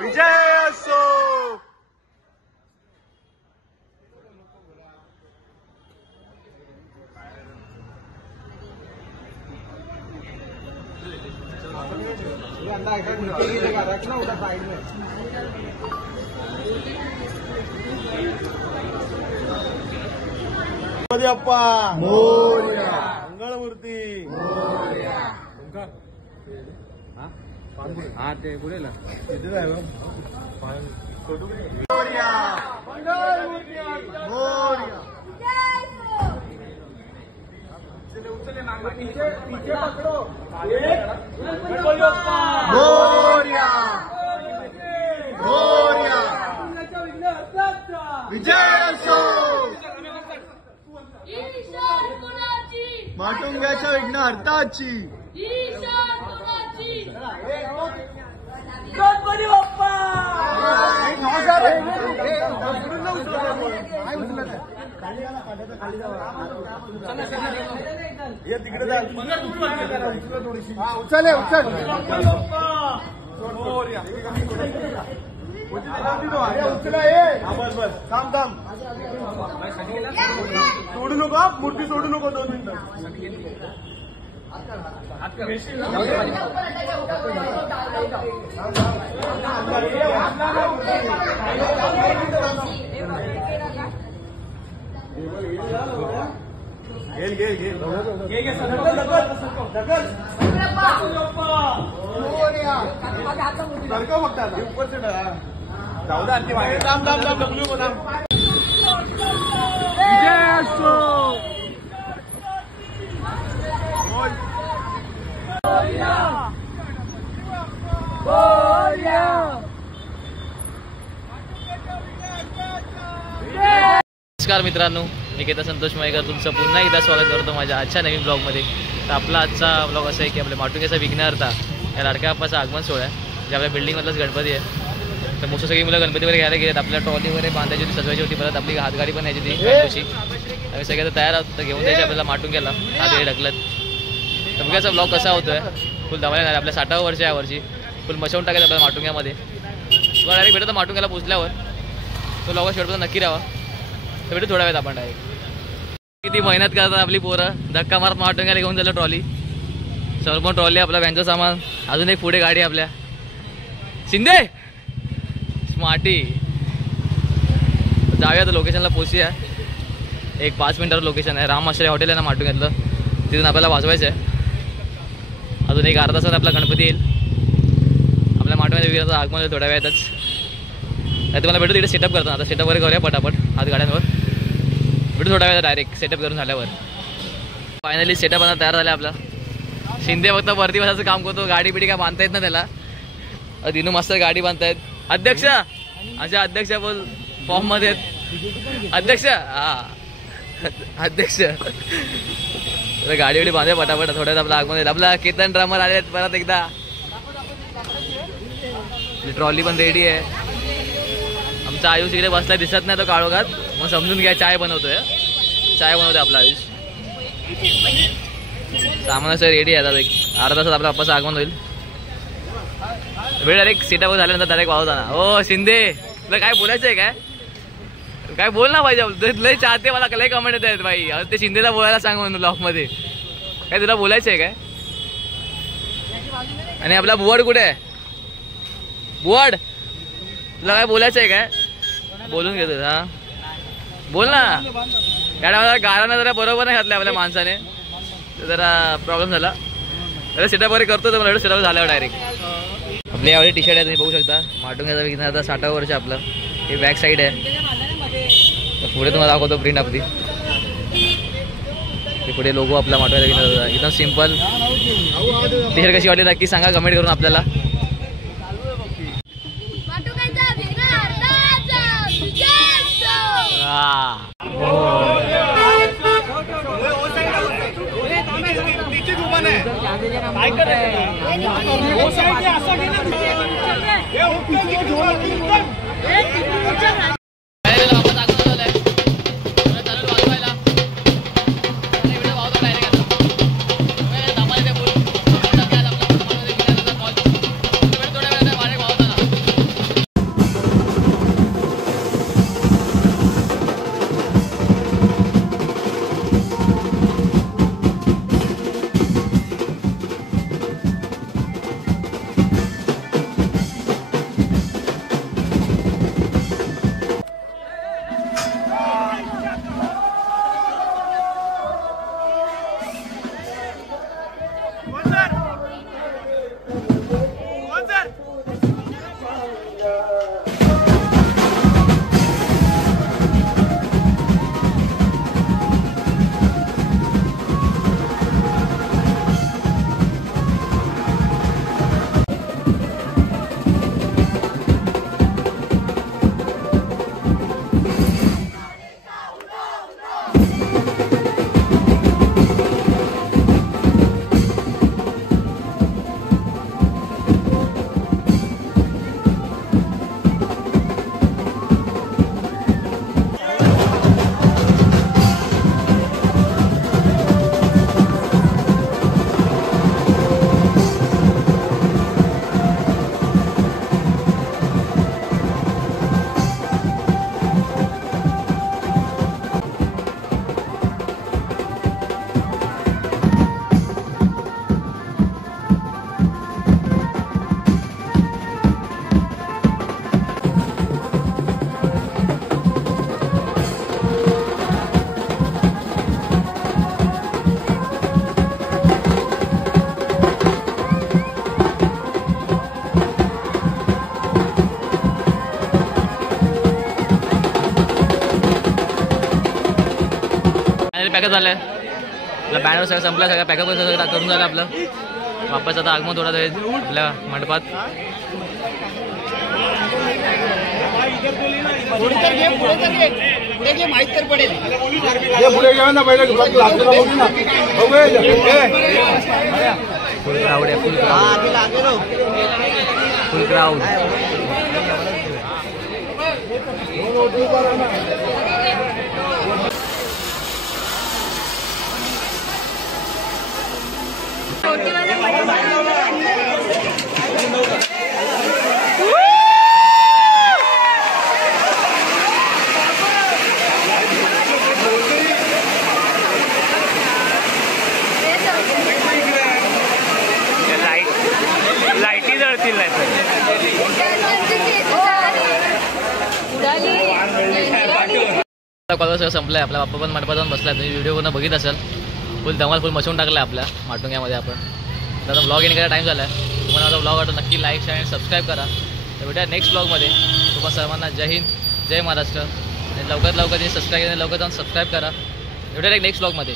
विजय असो. अप्पा मोरया. मंगळमूर्ती मोरया. हा ते पुढे ना तिथे आहे मोरया. मंगळमूर्ती मोरया. पीछे पकड़ो. मोरया मोरया. विजय असो. माटुंग्याच्या विघ्नहर्ताची. गणपती बाप्पा. तिकडे उचल उचल. उचला बस बस. थांब थांब. सोडू नको. मूर्ती सोडू नको 2 मिनिटं. घेल घेल घेल. बघता उपरचे जाऊ द्या. थांब थांब थांब. डब्ल्यू बोला. विजय असो. नमस्कार मित्रांनो, निकेता संतोष मयेकर तुमचं पुन्हा एकदा स्वागत करतो माझ्या आजच्या नवीन ब्लॉगमध्ये. तर आपला आजचा ब्लॉग असा आहे की आपल्या माटुंग्याचा विघ्नहर्ता या लाडक्या बाप्पाचा आगमन सोहळा आहे. जे आपल्या बिल्डिंगमधलाच गणपती आहे. तर मोठी सगळी मुलं गणपती वगैरे घ्यायला गेलेत. आपल्या ट्रॉली वगैरे बांधायची होती, सजवायची होती. परत आपली हातगाडी पण यायची होती दिवशी. आम्ही सगळ्या तयार आहोत. तर घेऊन द्यायची आपल्याला माटुंग्याला. हात हे ढकलत. तर बघायचा ब्लॉग कसा होतोय. फुल धमाल नाही. आपल्या 60व वर्ष आहे यावर्षी. फुल मशवून टाकायचं आपल्याला माटुंग्यामध्ये. तुम्हाला डायरेक्ट भेटतो माटुंग्याला पोचल्यावर. तो ब्लॉग शेवटपर्यंत नक्की राहा. तर भेटू थोड्या वेळात आपण डायरेक्ट. किती मेहनत करतात आपली पोरं. धक्का मारत माटुंग्याला घेऊन जायला ट्रॉली. समोर पण ट्रॉली आपला व्हॅनचं सामान. अजून एक पुढे गाडी आपल्या शिंदे स्मार्टी. जाऊया तर लोकेशनला पोचूया. एक 5 मिनिटावर लोकेशन आहे. राम आश्रय हॉटेल आहे ना माटुंग्यातलं. तिथून आपल्याला वाजवायचं आहे. अजून एक अर्धा तासात आपला गणपती येईल. आपल्या माटुंग्याच्या विघ्नाचं आगमन होईल थोड्या वेळातच. नाही तुम्हाला भेटू तिकडे सेटअप करतो. आता सेटअप वगैरे करूया पटापट हात गाड्यांवर. भेटू थोड्या वेळात डायरेक्ट सेटअप करून झाल्यावर. फायनली सेटअप आता तयार झाला आपला. शिंदे फक्त वरती बसायचं काम करतो. गाडी बिडी काय बांधता येत ना त्याला. दिनू मस्त गाडी बांधतायत. अध्यक्ष अच्छा अध्यक्ष बोल फॉर्म मध्ये अध्यक्ष. हा अध्यक्ष. गाडी बिडी बांधे पटापट. थोड्यात आपला आगमन येईल. आपला केतन ड्रामर आले परत एकदा. ट्रॉली पण रेडी आहे. आमचा आयुष इकडे बसलाय दिसत नाही तो काळोखात. मग समजून घ्या चाय बनवतोय. चाय बनवतोय आपला आयुष. सामान असं रेडी आहे. आता एक अर्धा तासात आपल्या बाप्पाचं आगमन होईल. वेळ डायरेक्ट सेटअप झाल्यानंतर डायरेक्ट वाहू जाणार. हो शिंदे तुला काय बोलायचं आहे काय. काय बोल ना पाहिजे. लय चाहते मला लय कमेंट येत आहेत भाई. ते शिंदेला बोलायला सांग म्हणून ब्लॉगमध्ये. काय तुला बोलायचं आहे काय. आणि आपला बुवाड कुठे आहे. बुवाड तुला काय बोलायचं आहे काय. बोलून घेतो. हा बोल ना. या टायमाला गारांना जरा बरोबर नाही घातलं आपल्या माणसाने. जरा प्रॉब्लेम झाला. जरा सेटअप वगैरे करतो. तर मला सेटअप झाल्यावर डायरेक्ट. आपल्या यावेळी टी शर्ट आहे तुम्ही बघू शकता. माटुंग्याचा विघ्नहर्ता 60व वर्ष आपलं. हे बॅक साईड आहे. पुढे तुम्हाला दाखवतो प्रिंट आपली. पुढे लोगो आपला माटुंग्याचा विघ्नहर्ता. एकदम सिम्पल. टी शर्ट कशी वाटली नक्की सांगा कमेंट करून आपल्याला. काय करायचं. फायनली पॅकअप झालं आहे. आपला बॅनर सगळं संपला, सगळं पॅकअप सगळं करून झालं आपलं. वापस आता आगमन थोडा वेळ आपल्या मंडपात. माहित तर पडेल. फुल क्राऊड आहे, फुल क्राऊड. लाईटी जळतील नाही तर. कॉल सगळं संपलं आहे. आपला बाप्पा पण मंडपात जाऊन बसला. तुम्ही व्हिडिओ पूर्ण बघित असाल. फुल धमाल फुल मशवून टाकला आपल्या माटुंग्यामध्ये आपण. तर आता ब्लॉग एंड करायला टाईम झाला आहे. तुम्हाला माझा ब्लॉग वाटतो नक्की लाईक शेअर आणि सबस्क्राईब करा. तर भेटूया नेक्स्ट ब्लॉगमध्ये. तुम्हाला सर्वांना जय हिंद जय महाराष्ट्र. आणि लवकरात लवकर सबस्क्राईब लवकर जाऊन सबस्क्राईब करा. भेटूया नेक्स्ट ब्लॉगमध्ये.